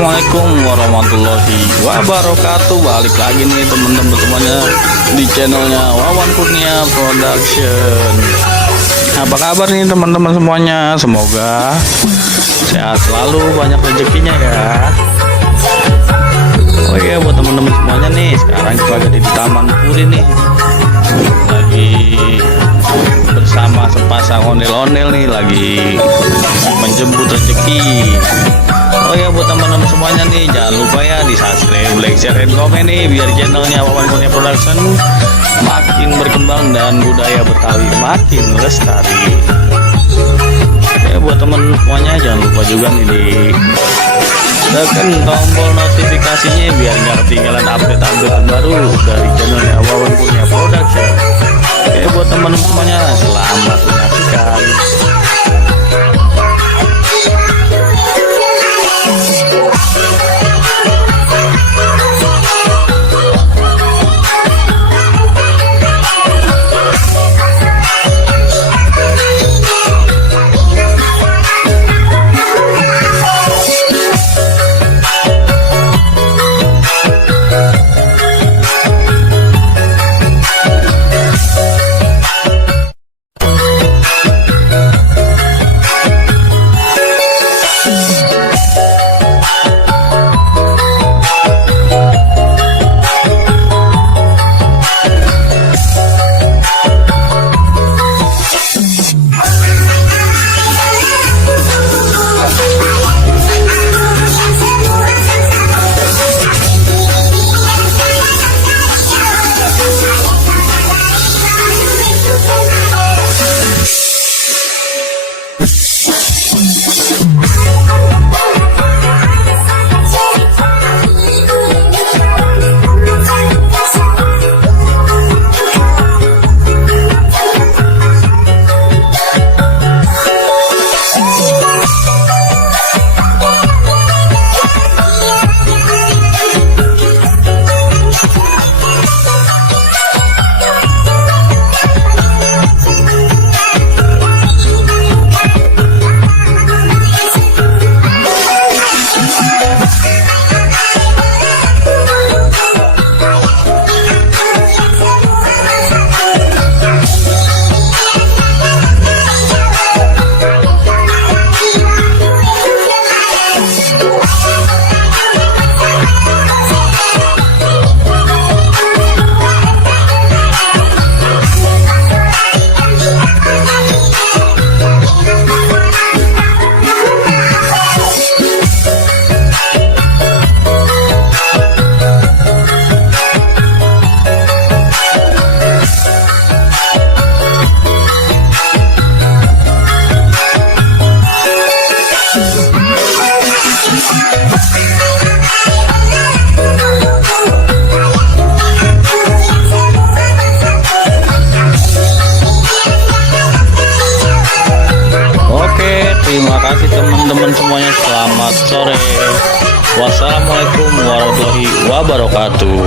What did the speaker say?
Assalamualaikum warahmatullahi wabarakatuh. Balik lagi nih teman-teman semuanya di channelnya Wawan Kurnia Production. Apa kabar nih teman-teman semuanya? Semoga sehat selalu, banyak rezekinya ya. Oh iya, buat teman-teman semuanya nih, sekarang kita lagi di Taman Puri nih, lagi bersama sepasang ondel-ondel nih, lagi menjemput rezeki. Oh ya, buat teman-teman semuanya nih, jangan lupa ya di subscribe, like, share, dan komen nih, biar channelnya Wawan Kurnia Production makin berkembang dan budaya Betawi makin lestari. Oke, buat teman semuanya jangan lupa juga nih di tekan tombol notifikasinya biar nggak ketinggalan update-update terbaru dari channelnya Wawan Kurnia Production. Oke, buat teman-teman semuanya selamat menyaksikan. Terima kasih teman-teman semuanya, selamat sore. Wassalamualaikum warahmatullahi wabarakatuh.